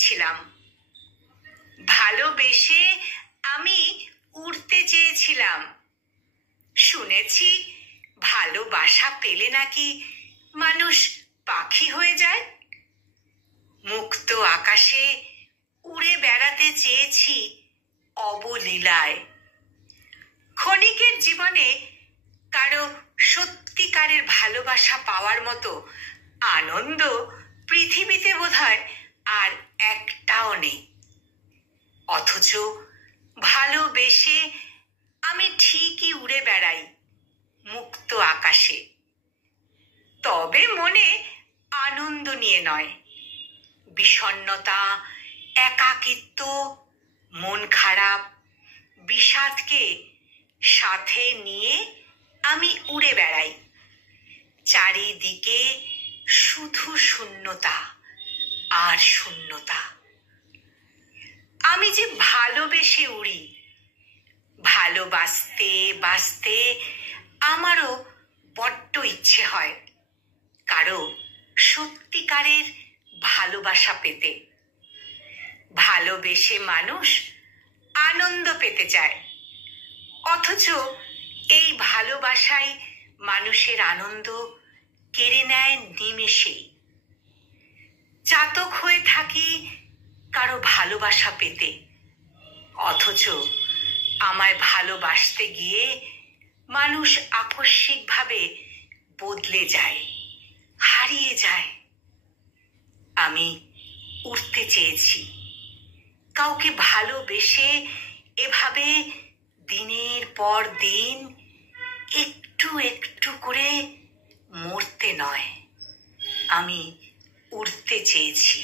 চেয়েছিলাম, ভালোবেসে আমি উড়তে চেয়েছিলাম। শুনেছি ভালোবাসা পেলে নাকি মানুষ পাখি হয়ে যায়। মুক্ত আকাশে উড়ে বেড়াতে চেয়েছি অবলীলায়। ক্ষণিকের জীবনে কারো সত্যিকারের ভালোবাসা পাওয়ার মতো আনন্দ পৃথিবীতে বোধহয় আর একটাও নেই। অথচ ভালোবেসে আমি ঠিকই উড়ে বেড়াই মুক্ত আকাশে, তবে মনে আনন্দ নিয়ে নয়। বিষণ্ণতা, একাকিত্ব, মন খারাপ, বিষাদকে সাথে নিয়ে আমি উড়ে বেড়াই। চারিদিকে শুধু শূন্যতা আর শূন্যতা। আমি যে ভালোবেসে উড়ি, ভালোবাসতে বাসতে আমারও বড্ড ইচ্ছে হয় কারো সত্যিকারের ভালোবাসা পেতে। ভালোবেসে মানুষ আনন্দ পেতে চায়, অথচ এই ভালোবাসাই মানুষের আনন্দ কেড়ে নেয় নিমেষেই। চাতক হয়ে থাকি কারো ভালোবাসা পেতে, অথচ আমায় ভালোবাসতে গিয়ে মানুষ আকস্মিকভাবে বদলে যায়, হারিয়ে যায়। আমি উড়তে চেয়েছি, কাউকে ভালোবেসে এভাবে দিনের পর দিন একটু একটু করে মরতে নয়, আমি উড়তে চেয়েছি।